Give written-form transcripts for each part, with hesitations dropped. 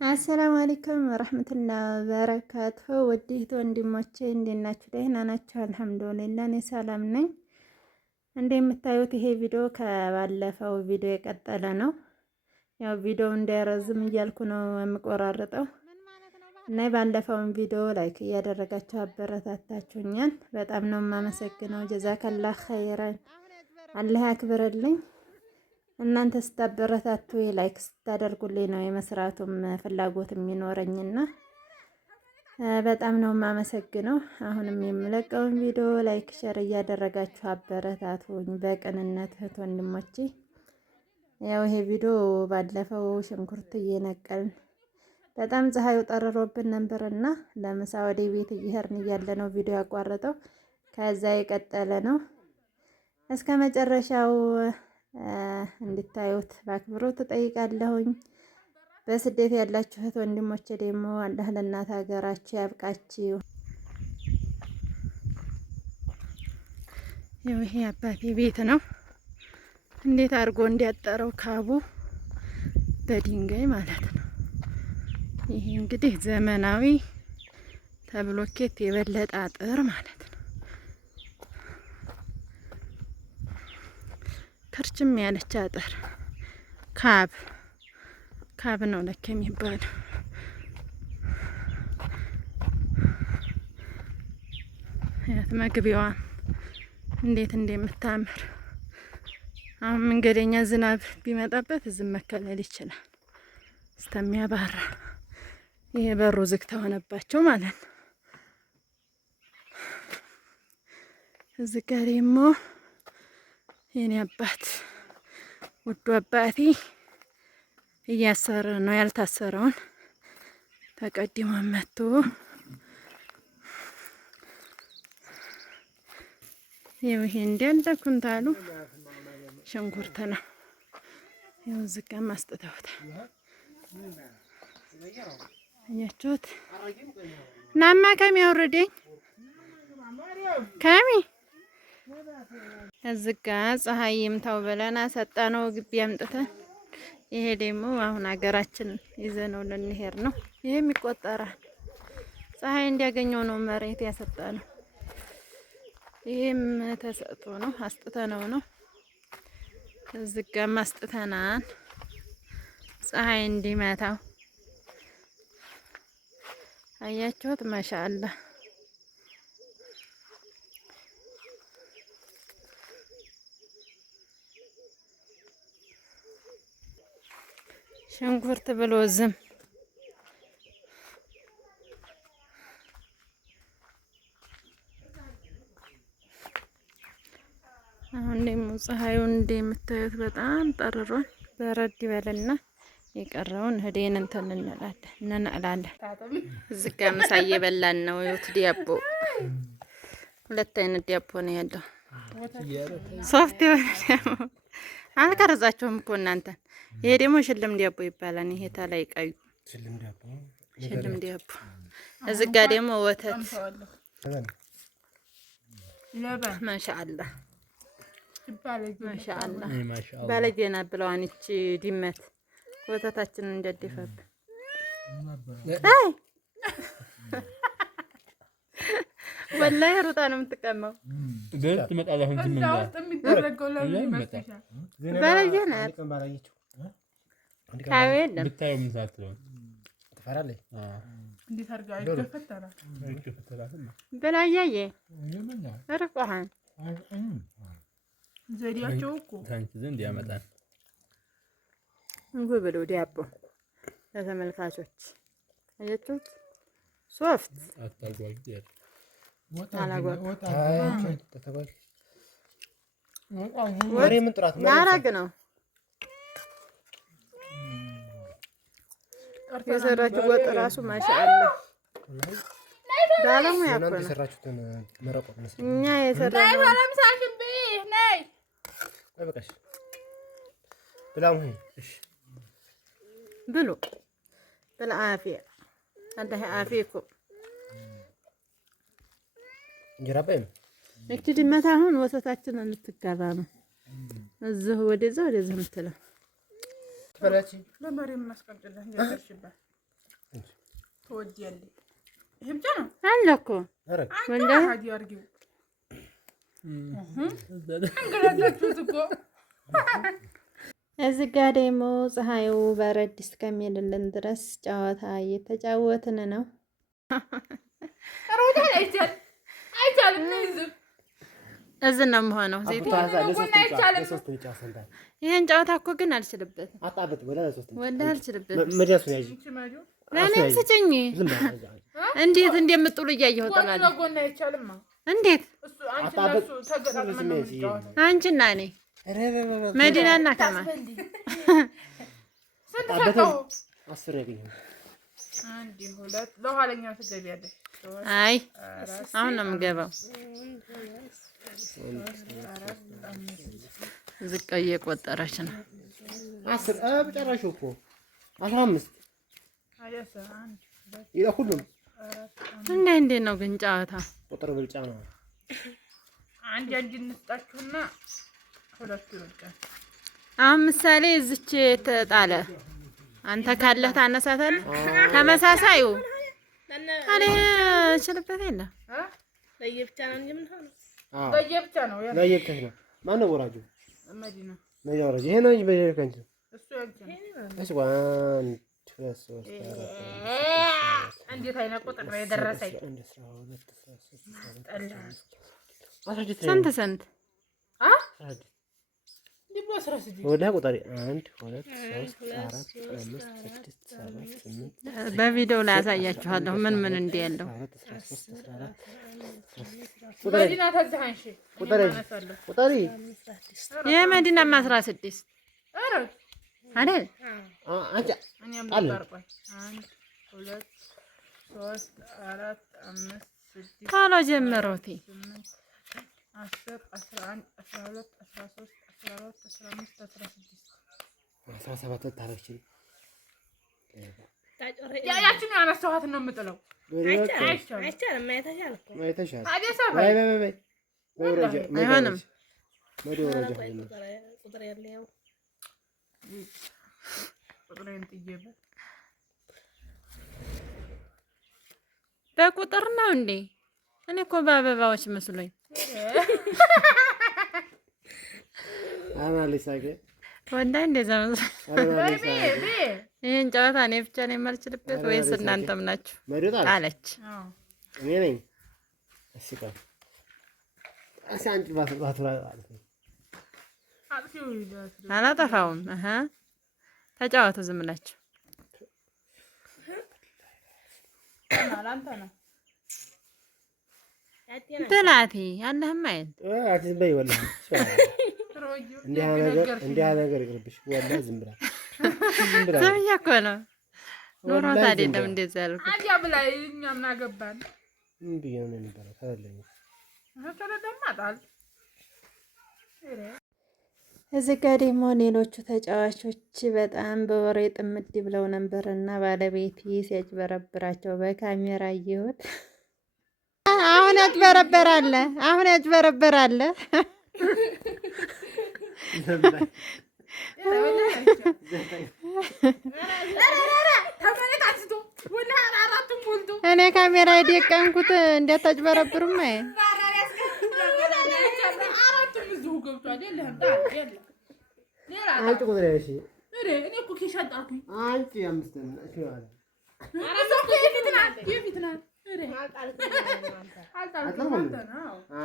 አሰላሙ አለይኩም ወራህመቱላሂ ወበረካቱሁ። ውድ ወንድሞቼ እንዴት ናችሁ? ደህና ናችሁ? አልሐምዱሊላህ እኔ ሰላም ነኝ። እንደምታዩት ይሄ ቪዲዮ ከባለፈው ቪዲዮ የቀጠለ ነው። ያው ቪዲዮ እንዳይረዝም እያልኩ ነው የምቆራርጠው እና ባለፈውን ቪዲዮ ላይክ እያደረጋችሁ አበረታታችሁኛል። በጣም ነው የማመሰግነው። ጀዛከላህ ኸይረን አላህ ያክብርልኝ። እናንተ ስታበረታቱ ላይክ ስታደርጉልኝ ነው የመስራቱም ፍላጎት የሚኖረኝና በጣም ነው የማመሰግነው። አሁንም የምለቀውን ቪዲዮ ላይክ ሸር እያደረጋችሁ አበረታቱኝ በቅንነት እህት ወንድሞቼ። ያው ይሄ ቪዲዮ ባለፈው ሽንኩርት እየነቀልን በጣም ፀሐዩ ጠርሮብን ነበርና ለምሳ ወደ ቤት እየሄድን እያለ ነው ቪዲዮ ያቋረጠው። ከዛ የቀጠለ ነው እስከ መጨረሻው እንድታዩት በአክብሮት ተጠይቃለሁኝ። በስደት ያላችሁ እህት ወንድሞቼ ደግሞ አላህ ለእናት ሀገራችሁ ያብቃችሁ። ይሄ አባቴ ቤት ነው። እንዴት አድርጎ እንዲያጠረው ካቡ በድንጋይ ማለት ነው። ይሄ እንግዲህ ዘመናዊ ተብሎኬት የበለጠ አጥር ማለት ነው። ከርችም ያለች አጥር ካብ ነው ለካ የሚባለው። ያት መግቢያዋን እንዴት እንደምታምር። አሁን መንገደኛ ዝናብ ቢመጣበት እዚህ መከለል ይችላል እስከሚያባራ። ይሄ በሩ ዝግ ተሆነባቸው ማለት ነው። እዚህ ጋር ደግሞ የኔ አባት ውዱ አባቴ እያሰረ ነው ያልታሰረውን ተቀድሞ መጥቶ ይሄ እንዳለ ኩንታሉ ሽንኩርት ነው። ይኸው እዚህ ጋር ማስጥተውታል። አያችሁት? ናማ ከሚ አውርደኝ ከሚ እዚህ ጋር ፀሐይ ይምታው ብለን አሰጣነው ግቢ አምጥተን። ይሄ ደግሞ አሁን ሀገራችን ይዘነው ልንሄድ ነው። ይሄም ይቆጠራል። ፀሐይ እንዲያገኘው ነው መሬት ያሰጣነው። ይሄም ተሰጥቶ ነው አስጥተነው ነው። እዚህ ጋር ማስጥተናል ፀሐይ እንዲመታው። አያችሁት? ማሻአላህ ሽንኩርት ብሎ ዝም አሁን ደግሞ ፀሐዩን እንደምታዩት በጣም ጠርሯል። በረድ ይበልና የቀረውን ሄደን እንትን እንነቅላለን። እዚህ ጋር ምሳ እየበላን ነው። ይኸውት ዲያቦ፣ ሁለት አይነት ዲያቦ ነው ያለው። ሶፍት የሆነ ደግሞ አልቀረጻቸውም እኮ እናንተ። ይሄ ደግሞ ሽልም ዲያቦ ይባላል። ይሄ ታላይ ቀዩ ሽልም ዲያቦ። እዚህ ጋር ደግሞ ወተት ማሻአላህ ማሻአላህ ባለጌና ብለዋን እቺ ድመት ወተታችንን እንደደፈብ አይ ወላሂ ሩጣ ነው የምትቀመው። ደርት መጣላህ እንጂ ምን ነው የሚደረገው? ለምን ይመስልሻል? ባለጌና ካዌል ብታየው ምን ሳትለው ትፈራለህ? እንዴት አድርጋ አይከፈተራ በላያየ አረፋሃን ዘዲያቸው እኮ ታንቺ ዘንድ ያመጣል። እንጉ ብሎ ዲያቦ ለተመልካቾች አያችሁት? ሶፍት አታጓጊ ያረግ ነው የሰራችሁ ወጥ ራሱ ማሻአላህ ዳለሙ ያቆነ የሰራችሁትን መረቆ መስል እኛ የሰራነው ለምሳሽም ነይ አይበቃሽ ብላሙ። እሺ ብሉ بالعافيه الله يعافيكم። እንጀራበም እክቲ ድመት አሁን ወተታችንን ልትጋራ ነው። እዚህ ወደዛ ወደዚህ የምትለው ተበላቺ ለማርያም ማስቀምጥልህ እንደርሽባ ትወዲያለሽ? ይሄ ብቻ ነው አለ እኮ ወላሂ ሀዲ አድርጊው። እንግዲህ እኮ እዚህ ጋር ደግሞ ፀሐዩ በረድ እስከሚልልን ድረስ ጨዋታ እየተጫወትን ነው። እዚህ ነው የምሆነው። ይሄን ጨዋታ እኮ ግን አልችልበትም። ወላሂ አልችልበትም። ለእኔም ስጭኝ። እንዴት እንደምጥሉ እያየሁ እጥላለሁ። እንዴት አንቺና እኔ መዲናና ከማን አይ አሁን ነው የምገባው። ዝቅ እየቆጠረች ነው። 10 ጨረሽው እኮ 15 ሁሉም እንዴት ነው ግን ጨዋታ ቁጥር ብልጫ ነው። አንድ እንስጣችሁና ሁለቱ ይወጣል። አሁን ምሳሌ እዚች ተጣለ አንተ ካለህ ታነሳታለህ። ተመሳሳዩ አለ ችልበት የለ ለየብቻ ነው እንጂ ምን ሆነ? ለየብቻ ነው ማን ነው ወራጁ? መዲና ወራጁ ይሄ ነው እንጂ በየከንቱ እሱ ያንቺ እሺ ዋን እንዴት አይነት ቁጥር ነው የደረሰኝ? ስንት ወደ ቁጥር 1 2 3 4 5 6 7 8 በቪዲዮ ላይ አሳያችኋለሁ ምን እንደ ያለው ቁጥር የመዲና 16 አይደል? አንቺ እኔም ባርቆይ 1 2 3 4 5 6 ቶሎ ጀመሮቲ 10 11 12 13 14 15 16 17 ታረክሽ ያቺን ያነሳኋት ነው የምጥለው። አይቻልም። አይሆንም። በቁጥር ነው እንዴ? እኔ እኮ በአበባዎች መስሎኝ። ወንዳ እንደዛ ነው። ይሄን ጨዋታ እኔ ብቻ ነው የማልችልበት ወይስ እናንተም ናችሁ? አለች እኔ ነኝ። እሺ ቆይ አሳንጭ ባትራ አላጠፋውም። ተጫወቱ ዝም ብላችሁ ብላቴ አለህም አይደል? አትዝም በይ ወላሂ እንዲያ ነገር ይቅርብሽ። ወላሂ ዝም ብላ ዝም እኮ ነው ኑሮት አይደለም እንደዛ ያልኩት። አዲያ ብላ እኛ ምን አገባን? ምን ብዬሽ ነው የሚባለው? ታለኝ ተረደማጣል። እዚህ ጋር ደግሞ ሌሎቹ ተጫዋቾች በጣም በወሬ ጥምድ ብለው ነበርና ባለቤቴ ሲያጭበረብራቸው በካሜራ አየሁት። አሁን ያጭበረበራለ እኔ ካሜራ የደቀንኩት እንዳታጭበረብሩም አይ አንቺ ቁጥር እሺ እኔ እኮ ኪሻጣኩኝ አንቺ አምስት ነው እሺ ማለት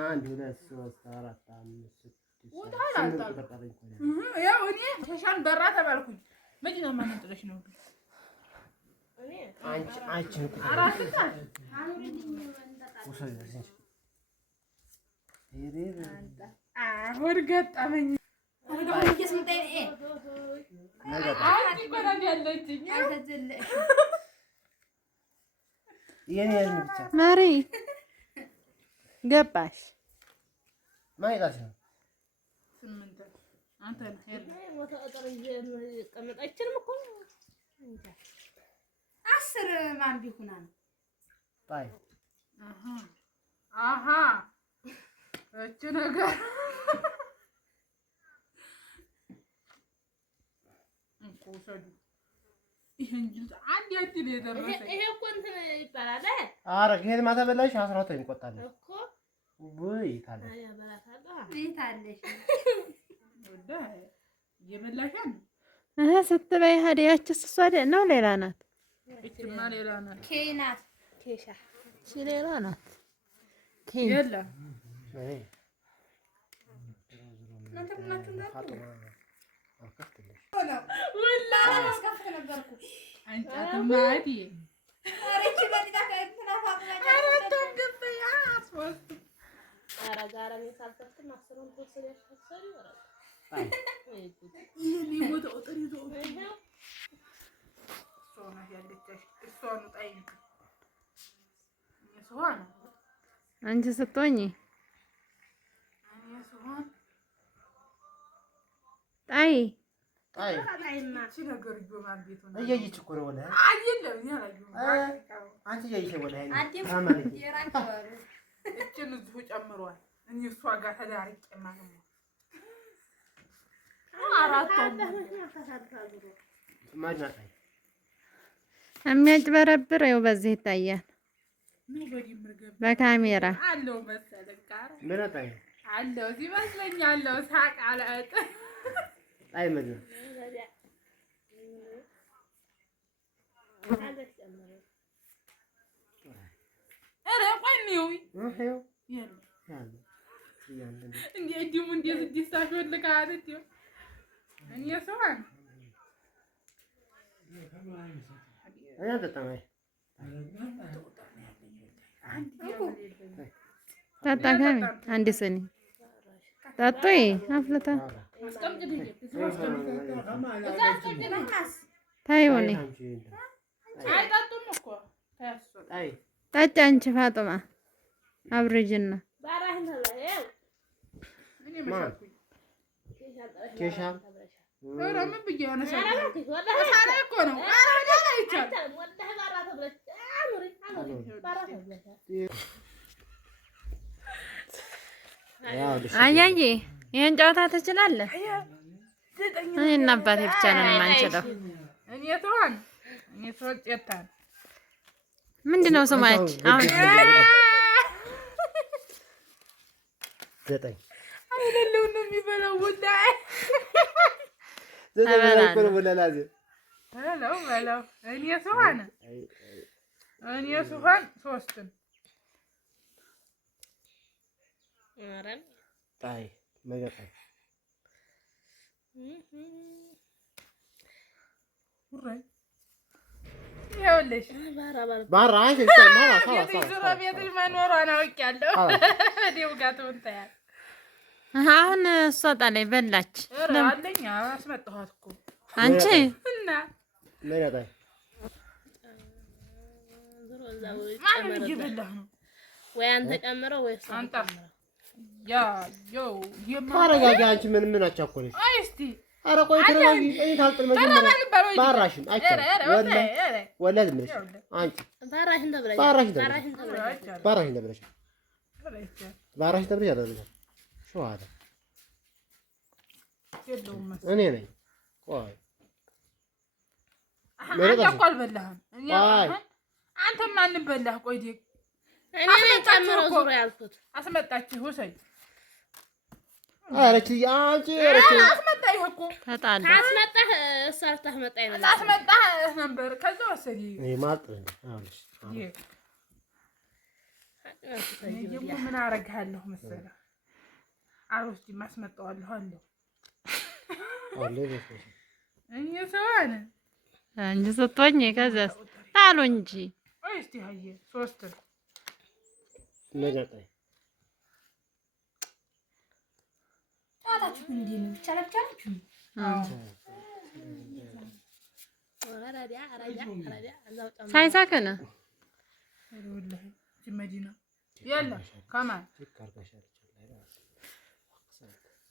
አንድ ሁለት ሶስት አራት አምስት ያው እኔ ሸሻን በራ ተባልኩኝ። መዲና ማን ጥለሽ ነው? አንቺ አሁን ገጠመኝ። ማሪ ገባሽ? ማይታሽ ነው 8 አንተ ነህ 10 ማን ቢሆን ነው? ጣይ አሃ እቺ ነገር እንቁ ሰዱ አንድ ያድል የደረሰ ይሄ እኮ እንትን ይባላል። ኧረ ከሄድ ማታ በላሽ 12 የሚቆጣል እኮ ወይ ታለ አያ በላታለሁ። ቤት አለሽ ወደ የመላሻን ስትበይ ሀዲያችስ እሷ ነው ሌላ ናት። እቺማ ሌላ ናት። ኬናት ኬሻ እሺ ሌላ ናት። የለም እናንተ ምናችሁ ነው ፋጡማ አልከፍትልሽ ወላ አስከፍት ነበርኩ አንቺ ማዲ አረቺ በዲታ ከእንትና ፋጡማ አራቶም ገበያ አስወስ አረጋራ ነው ሳልከፍት ማሰሩን ተወሰደሽ ተሰሪ ወራ ይሄን ይሞት ኦጥሪ ዶ ሶና ያለች እሷን ጣይ እሷን አንቺ ስትሆኚ እሷን ጣይ እቺ ነገር ይጎማል ቤቱ ነው እየይች እኮ ነው ወላሂ አይደለም ያላዩ አንቺ እየይች ወላሂ አዲም ታማለች የራንተዋሩ እችን እዚሁ ጨምሯል። እኔ እሷ ጋር ተዳርቄ ማለት ነው። አራቶም ማጅናጣይ የሚያጭበረብር ይኸው በዚህ ይታያል ነው በዲምርገብ በካሜራ አለው መሰለኝ ጋር ምን አጣይ አለው ይመስለኛል። ሳቅ አለጥ ጣይ መጅና ኧረ ቆይው ይሄው የለ ያለ ያለ እንዴ ዲሙ እንዴ ስድስታሽ ወልካት እንዴ እኔ ሰዋን አያ ተጣማይ ታጣካሚ አንድ ስኒ ታጣይ አፍለታ ታይውኒ አይጣጡም እኮ ታያሱ ጣይ ታጫ አንቺ ፋጡማ አብርጅና ባራህን ተላየው እኔ መሰልኩኝ ኬሻ ኧረ ምን ብዬ ሆነ ሰው አራራቲ ወላሂ ሳላ እኮ ነው። ኧረ ወላሂ አይቻል ወላሂ ባራ ተብለሽ አኑሪ ባራ ተብለሽ አያዬ ይሄን ጨዋታ ትችላለህ? እኔ እና አባቴ ብቻ ነን የማንችለው። እኔ ተዋን እኔ ተወጨታን ምንድነው ስማች? አሁን ዘጠኝ አይደለም ነው የሚበላው ወላሂ ዘጠኝ እኮ ነው ወላላዚ በለው እኔ ተዋን ሶስትን አረን ጣይ መገጣይ ውራይ ይኸውልሽ ባራ አይተ ማራ የትሽ ዙራ ቤትሽ መኖሯን አውቄያለሁ። እኔው ጋር ትወንታያል አሁን እሷ ጣለኝ በላች። ኧረ አለኝ አስመጣኋት እኮ አንቺ እና መገጣይ ማንም እየበላህ ነው ወይ አንተ ጨምረው ወይ እሷ አንተ ጨምረው ታረጋጊ አንቺ ምን አቻኮለሽ? አይ እስቲ ኧረ ቆይ ተረጋጊ። እኔ ታልጥል መጀመሪያ ባራሽን አይቻል ወላሂ ዝም ብለሽ አንቺ ባራህን ተብለሽ ባራሽን ባራህን ተብለሽ ባራሽን ተብለሽ ባራሽን ተብለሽ አደረገ ሸዋዳ እኔ ነኝ። ቆይ አንተ እኮ አልበላህም። አንተ ማንም በላህ? ቆይ ዲክ እኔ ጨምረው ዙሮ ያልኩት አስመጣችሁ ወሰይ አረቺ አንቺ አረቺ አስመጣኝ እኮ ተጣላ አስመጣህ ሰርተህ መጣኝ ነው አስመጣህ ነበር ከዛ ወሰዲ እኔ ማጥ አሁንስ ይሄ ምን አረጋለሁ መሰለህ? አሮስቲ ማስመጣዋለሁ አለው እኔ ሰዋን አንቺ ስትሆኚ ከዛስ ጣሉ እንጂ ቆይ እስቲ ሀየ ሶስት መገጣይ ጨዋታችሁ እንዲህ ነው ብቻ ለብቻችሁ አራዲያ እዛው ጨምረው ሳይሳከነ ወላሂ መዲና ያለ ከማን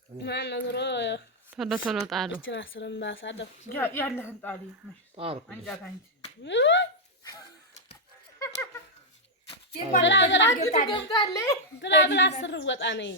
ማነው ዙሮ ቶሎ ጣሉ። እችን አስርም ባሳለፍ ያለህን ጣሊ ጣልኩ አንጃት አንቺ ብላ አስር ወጣ ነኝ